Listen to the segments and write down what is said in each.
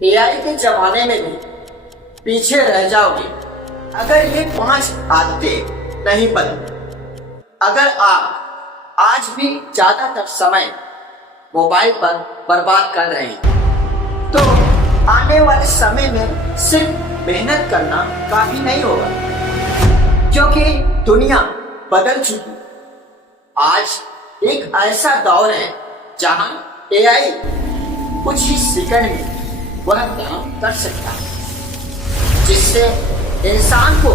AI के जमाने में भी पीछे रह जाओगे अगर ये 5 आदतें नहीं बदली। अगर आप आज भी ज्यादातर समय मोबाइल पर बर्बाद कर रहे हैं तो आने वाले समय में सिर्फ मेहनत करना काफी नहीं होगा, क्योंकि दुनिया बदल चुकी है। आज एक ऐसा दौर है जहां एआई कुछ ही सेकंड में वह काम कर सकता है जिससे इंसान को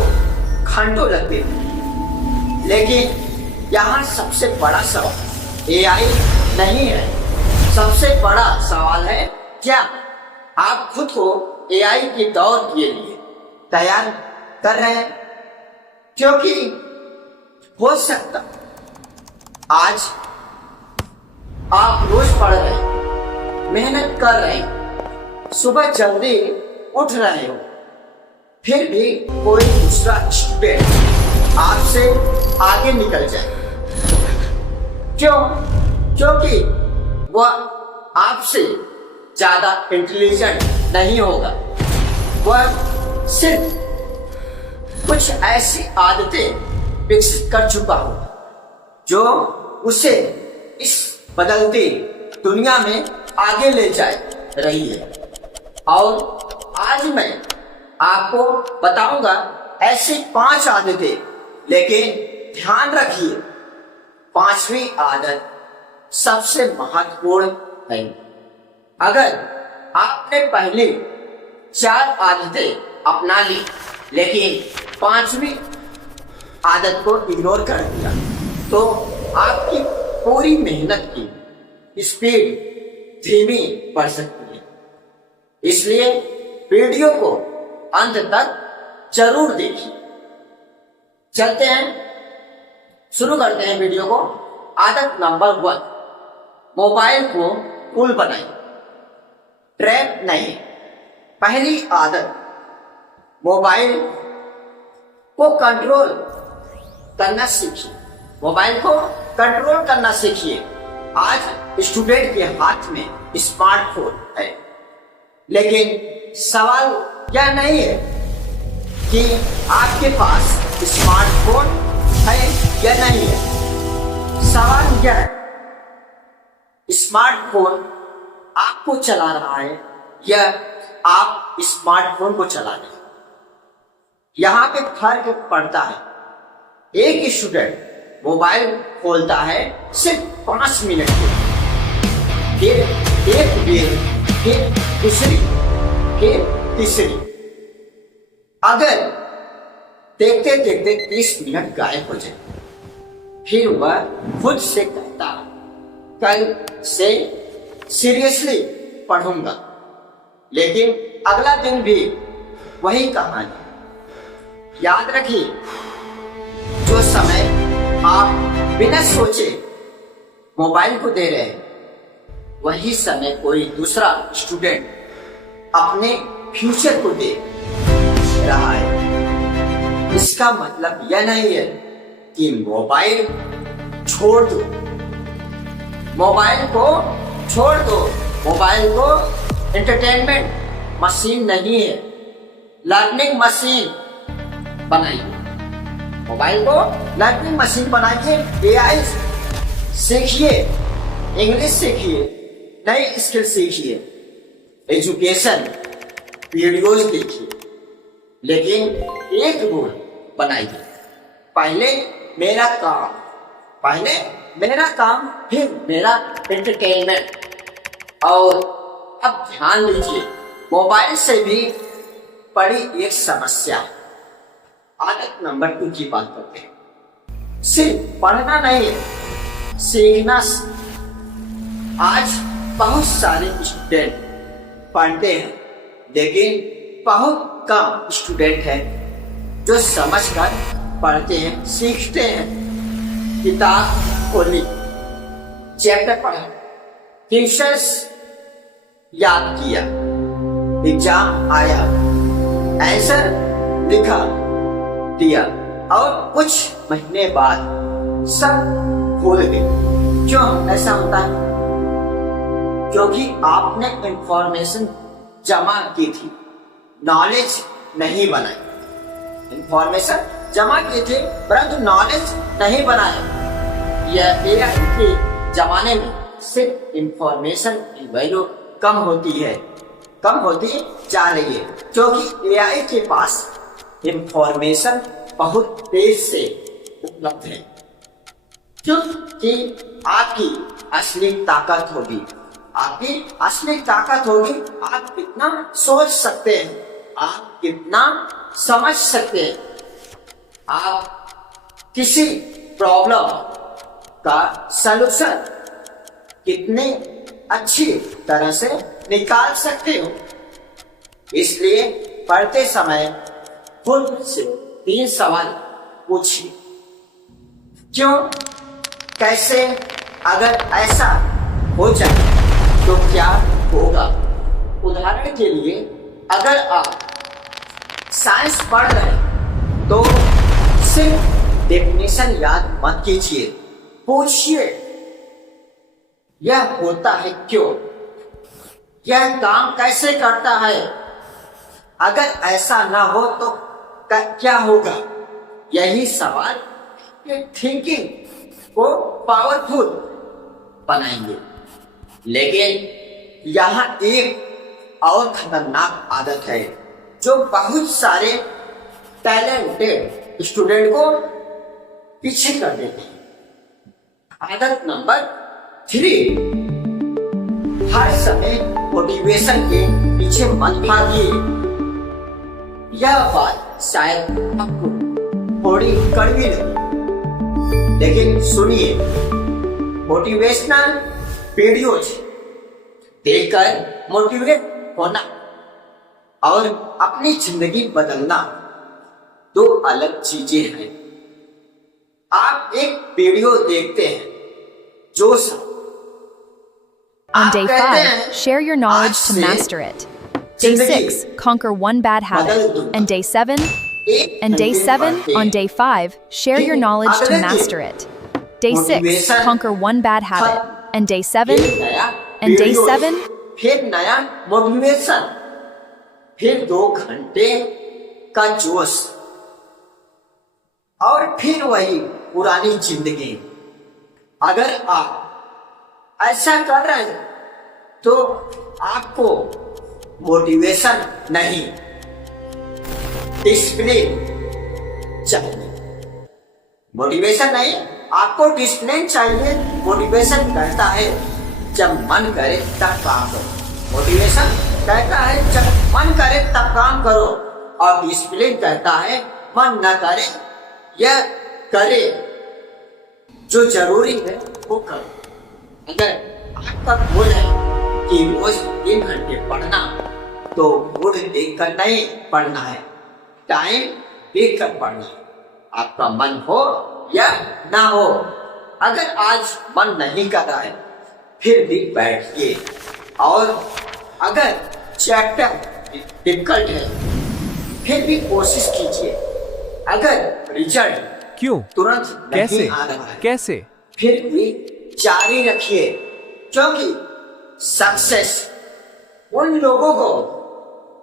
घंटों लगते हैं। लेकिन यहाँ सबसे बड़ा सवाल एआई नहीं है, सबसे बड़ा सवाल है क्या आप खुद को एआई के दौर के लिए तैयार कर रहे हैं? क्योंकि हो सकता आज आप रोज पढ़ रहे हैं, मेहनत कर रहे हैं, सुबह जल्दी उठ रहे हो, फिर भी कोई दूसरा स्टूडेंट आपसे आगे निकल जाए। क्यों? क्योंकि वह आपसे ज्यादा इंटेलिजेंट नहीं होगा, वह सिर्फ कुछ ऐसी आदतें विकसित कर चुका होगा जो उसे इस बदलती दुनिया में आगे ले जाए रही है। और आज मैं आपको बताऊंगा ऐसी 5 आदतें, लेकिन ध्यान रखिए 5वीं आदत सबसे महत्वपूर्ण है। अगर आपने पहले 4 आदतें अपना ली लेकिन 5वीं आदत को इग्नोर कर दिया तो आपकी पूरी मेहनत की स्पीड धीमी पड़ सकती है। इसलिए वीडियो को अंत तक जरूर देखिए। चलते हैं, शुरू करते हैं वीडियो को। आदत नंबर 1, मोबाइल को कूल बनाइए, ट्रैप नहीं। पहली आदत, मोबाइल को कंट्रोल करना सीखिए। मोबाइल को कंट्रोल करना सीखिए। आज स्टूडेंट के हाथ में स्मार्टफोन है, लेकिन सवाल यह नहीं है कि आपके पास स्मार्टफोन है या नहीं है। सवाल यह है स्मार्टफोन आपको चला रहा है या आप स्मार्टफोन को चला रहे हैं। यहाँ पे फर्क पड़ता है। एक स्टूडेंट मोबाइल खोलता है सिर्फ 5 मिनट के, फिर एक रील, फिर दूसरी, फिर तीसरी। अगर देखते देखते 30 मिनट गायब हो जाए, फिर वह खुद से कहता कल से सीरियसली पढ़ूंगा, लेकिन अगला दिन भी वही कहानी। याद रखिए, जो समय आप बिना सोचे मोबाइल को दे रहे हैं, वही समय कोई दूसरा स्टूडेंट अपने फ्यूचर को दे रहा है। इसका मतलब यह नहीं है कि मोबाइल छोड़ दो, मोबाइल को छोड़ दो। मोबाइल को एंटरटेनमेंट मशीन नहीं है, लर्निंग मशीन बनाइए। मोबाइल को लर्निंग मशीन बनाइए। एआई सीखिए, इंग्लिश सीखिए, नई स्किल सीखिए, एजुकेशन वीडियोज देखिए, लेकिन एक रूल बनाइए, पहले मेरा काम, पहले मेरा काम, फिर मेरा एंटरटेनमेंट। और अब ध्यान दीजिए, मोबाइल से भी बड़ी एक समस्या है। आदत नंबर 2 की बात करते हैं। सिर्फ पढ़ना नहीं, सीखना। आज बहुत सारे स्टूडेंट पढ़ते हैं, लेकिन बहुत कम स्टूडेंट हैं जो समझकर पढ़ते हैं, सीखते हैं। किताब खोली, चैप्टर पढ़ा, क्वेश्चंस याद किया, एग्जाम आया, आंसर लिखा दिया, और कुछ महीने बाद सब भूल गए। क्यों ऐसा होता है? क्योंकि आपने इंफॉर्मेशन जमा की थी, नॉलेज नहीं बनाई। इंफॉर्मेशन जमा की थी परंतु नॉलेज नहीं बनाया। यह एआई के जमाने में सिर्फ इंफॉर्मेशन की वैल्यू कम होती जा रही है, क्योंकि एआई के पास इंफॉर्मेशन बहुत तेज से उपलब्ध है। क्योंकि आपकी असली ताकत होगी, आप कितना सोच सकते हैं, आप कितना समझ सकते हैं, आप किसी प्रॉब्लम का सलूशन कितने अच्छी तरह से निकाल सकते हो। इसलिए पढ़ते समय खुद से 3 सवाल पूछिए। क्यों, कैसे, अगर ऐसा हो जाए तो क्या होगा। उदाहरण के लिए अगर आप साइंस पढ़ रहे हैं तो सिर्फ डेफिनेशन याद मत कीजिए, पूछिए यह होता है क्यों, यह काम कैसे करता है, अगर ऐसा ना हो तो क्या होगा। यही सवाल थिंकिंग को पावरफुल बनाएंगे। लेकिन यहाँ एक और खतरनाक आदत है जो बहुत सारे टैलेंटेड स्टूडेंट को पीछे कर देते हैं। आदत नंबर 3, हर समय मोटिवेशन के पीछे मत भागिए। यह बात शायद आपको थोड़ी कड़वी लगे, लेकिन सुनिए, मोटिवेशनल वीडियोज देखकर मोटिवेट होना और अपनी जिंदगी बदलना 2 अलग चीजें हैं। आप एक वीडियो देखते हैं जो On day 5, share your knowledge to master it. Day 6, conquer one bad habit. And day 7, on day 5, share your knowledge to master it. Day 6, conquer one bad habit. And day 7, फिर नया motivation, फिर 2 घंटे का जोश और फिर वही पुरानी जिंदगी। अगर आप ऐसा कर रहे हैं तो आपको मोटिवेशन नहीं, डिसिप्लिन चाहिए। मोटिवेशन नहीं, आपको डिसिप्लिन चाहिए। मोटिवेशन कहता है जब मन करे तब काम करो, मोटिवेशन कहता है जब मन करे तब काम करो, और डिसिप्लिन कहता है मन न करे या करे, जो जरूरी है वो करो। अगर आपका गोल है कि रोज 3 घंटे पढ़ना, तो मूड देखकर नहीं पढ़ना है, टाइम देखकर पढ़ना है। आपका मन हो या ना हो, अगर आज मन नहीं कर रहा है फिर भी बैठिए, और अगर चैप्टर डिफिकल्ट है फिर भी कोशिश कीजिए। अगर रिजल्ट तुरंत नहीं आ रहा है कैसे फिर भी जारी रखिए, क्योंकि सक्सेस उन लोगों को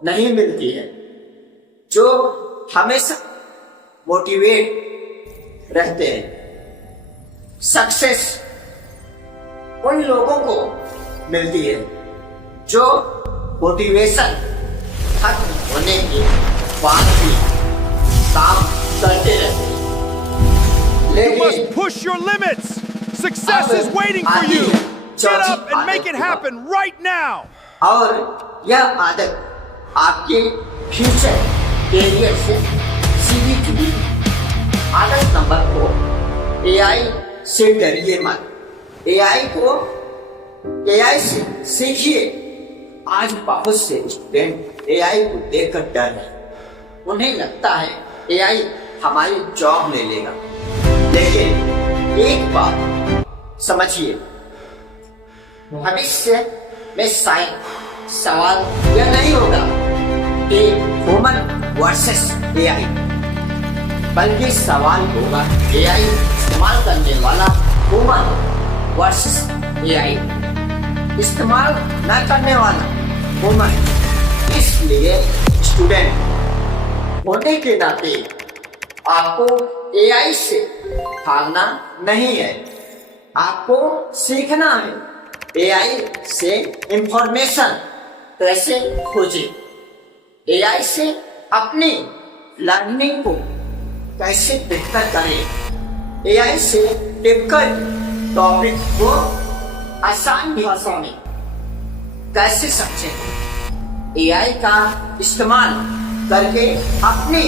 नहीं मिलती है जो हमेशा मोटिवेट रहते हैं। सक्सेस उन लोगों को मिलती है जो मोटिवेशन खत्म होने के बाद भी काम करते रहते हैं। You must push your limits. Success is waiting for you. Get up and make it happen right now. और यह आदत आपके फ्यूचर कैरियर से सीधी जुड़ी। आदत नंबर 4, एआई से डरिए मत। एआई से सीखिए। आज बहुत से स्टूडेंट एआई को देखकर डर रहे, उन्हें लगता है एआई हमारी जॉब ले लेगा। लेकिन एक बात समझिए, भविष्य में शायद सवाल यह नहीं होगा कि ह्यूमन वर्सेस एआई, बल्कि सवाल होगा एआई इस्तेमाल करने वाला ह्यूमन वर्सेस एआई इस्तेमाल न करने वाला ह्यूमन। इसलिए स्टूडेंट होने के नाते आपको एआई से भागना नहीं है, आपको सीखना है एआई से इंफॉर्मेशन कैसे खोजे, एआई से अपनी लर्निंग को कैसे बेहतर करें, एआई से डिफिकल्ट टॉपिक को आसान भाषा में कैसे समझें, एआई का इस्तेमाल करके अपनी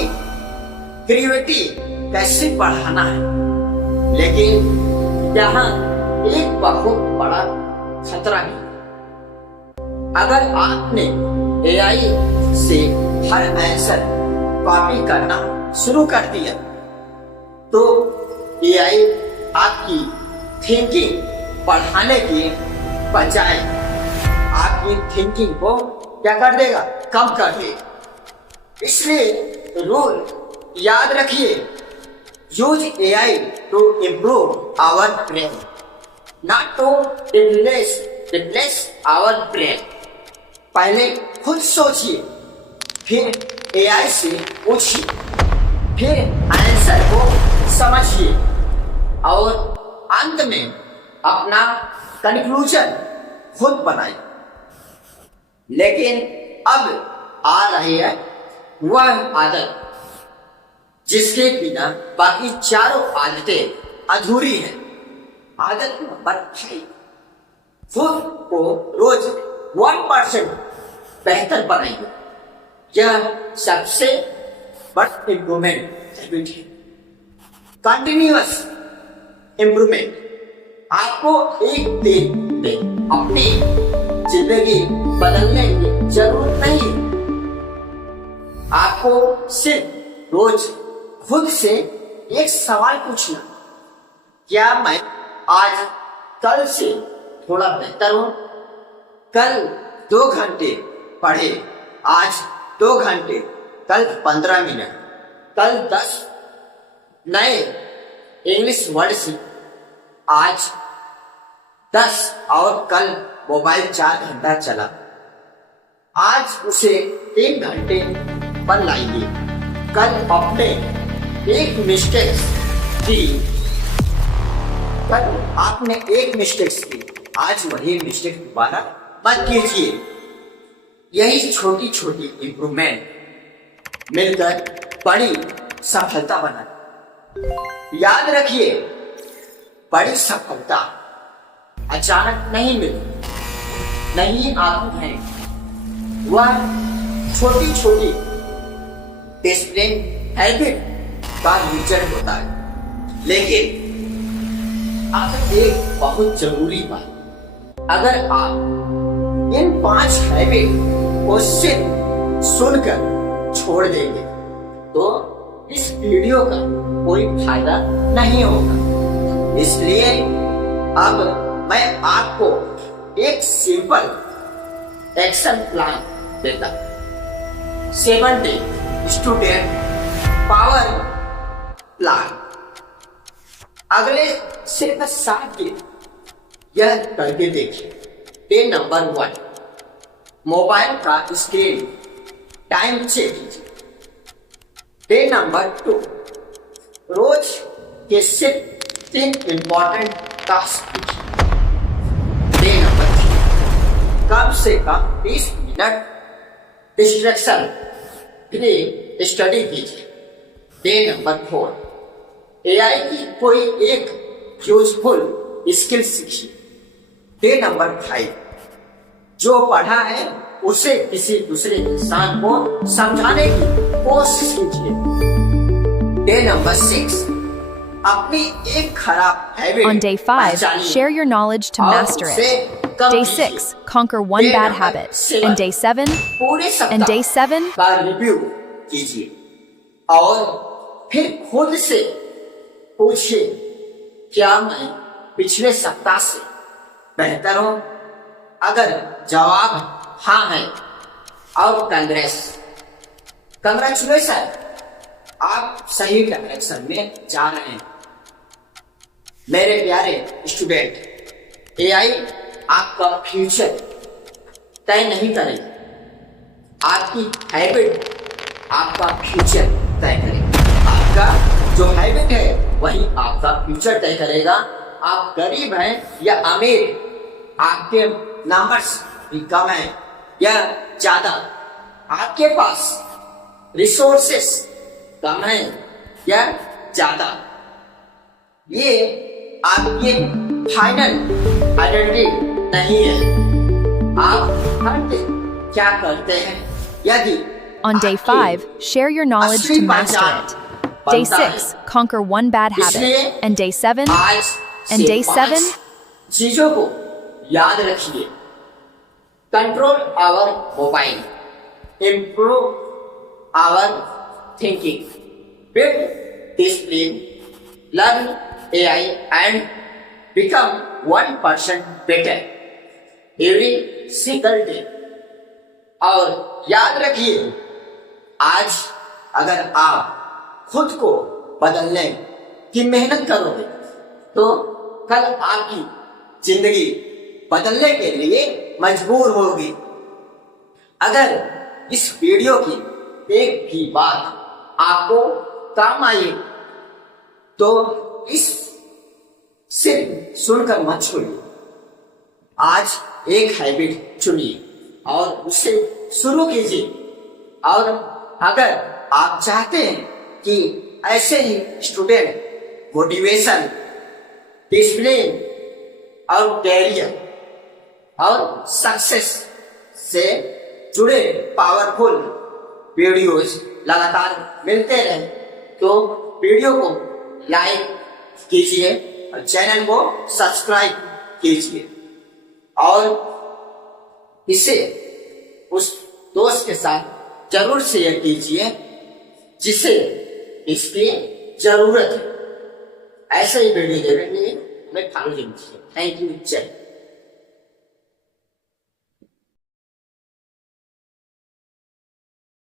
क्रिएटिविटी कैसे बढ़ाना है। लेकिन यहाँ एक बहुत बड़ा खतरा है, अगर आपने एआई से हर आंसर कॉपी करना शुरू कर दिया तो एआई आपकी थिंकिंग बढ़ाने की बजाय आपकी थिंकिंग को क्या कर देगा, कम कर देगा। इसलिए रूल याद रखिए, use AI to improve our brain, not to replace our brain. पहले खुद सोचिए, फिर एआई से पूछिए, फिर आंसर को समझिए और अंत में अपना कंक्लूजन खुद बनाइए। लेकिन अब आ रही है वह आदत जिसके बिना बाकी चारों आदतें अधूरी हैं। आदत नंबर 5, खुद को रोज 1% बेहतर बनाइए। यह सबसे बड़ा इम्प्रूवमेंट हैबिट है, कंटिन्यूअस इम्प्रूवमेंट। आपको एक दिन में अपनी जिंदगी बदलने की जरूरत नहीं, आपको सिर्फ रोज खुद से एक सवाल पूछना, क्या मैं आज कल से थोड़ा बेहतर हूं? कल 2 घंटे पढ़े, आज 2 घंटे, कल 15 मिनट, कल 10 नए इंग्लिश वर्ड सीख, आज 10 और कल मोबाइल 4 घंटा चला, आज उसे 3 घंटे पर लाइए। कल अपने एक मिस्टेक की, कल आपने एक मिस्टेक की, आज वही मिस्टेक दोबारा मत कीजिए। यही छोटी छोटी इंप्रूवमेंट मिलकर बड़ी सफलता बनाए। याद रखिए, बड़ी सफलता अचानक नहीं मिलती, नहीं आती है, वह छोटी छोटी डिसिप्लिन हैबिट का रिजल्ट होता है। लेकिन अब एक बहुत जरूरी बात, अगर आप इन 5 हैबिट को सिर्फ सुनकर छोड़ देंगे तो इस वीडियो का कोई फायदा नहीं होगा। इसलिए अब मैं आपको एक सिंपल एक्शन प्लान देता, 7 डे स्टूडेंट पावर प्लान। अगले सिर्फ 7 दिन यह करके देखिए। डे नंबर 1, मोबाइल का स्क्रीन टाइम चेक कीजिए। डे नंबर 2, रोज के सिर्फ 3 इंपॉर्टेंट टास्क कीजिए। डे नंबर 3, कम से कम 20 मिनट डिस्ट्रैक्शन फ्री स्टडी कीजिए। डे नंबर 4, एआई की कोई एक यूजफुल स्किल सीखिए। डे नंबर 5, जो पढ़ा है उसे किसी दूसरे इंसान को समझाने की कोशिश कीजिए। डे नंबर 6, अपनी एक खराब habit On day 5, share your knowledge to master it. Day 6, conquer one bad habit. And day 7, का रिव्यू कीजिए और फिर खुद से पूछिए, क्या मैं पिछले सप्ताह से बेहतर हूं? अगर जवाब हाँ है और कंग्रेचुलेशन, आप सही डायरेक्शन में जा रहे हैं। मेरे प्यारे स्टूडेंट, एआई आपका फ्यूचर तय नहीं करेगा, आपकी हैबिट आपका फ्यूचर तय करेगी। आपका जो हैबिट है वही आपका फ्यूचर तय करेगा। आप गरीब हैं या अमीर, आपके नंबर्स भी कम है या ज्यादा, आपके पास रिसोर्सेस कम है या ज्यादा, ये आपके फाइनल आइडेंटिटी नहीं है। आप हर दिन क्या करते हैं? यदि On day 5, share your knowledge to master it. Day 6, conquer one bad habit. And day 7, and day 7, चीजों को याद रखिए। Control our mobile, improve our thinking, build discipline, learn AI and become 1% better every single day। और याद रखिए, आज अगर आप खुद को बदलने की मेहनत करोगे तो कल आपकी जिंदगी बदलने के लिए मजबूर होगी। अगर इस वीडियो की एक भी बात आपको काम आई तो इस सिर्फ सुनकर मत छोड़िए। आज एक हैबिट चुनिए और उसे शुरू कीजिए। और अगर आप चाहते हैं कि ऐसे ही स्टूडेंट मोटिवेशन, डिसिप्लिन और कैरियर और सक्सेस से जुड़े पावरफुल वीडियोस लगातार मिलते रहे तो वीडियो को लाइक कीजिए और चैनल को सब्सक्राइब कीजिए और इसे उस दोस्त के साथ जरूर शेयर कीजिए जिसे इसकी जरूरत है। ऐसे ही वीडियो देखने के लिए हमें फॉलो कीजिए। Thank you.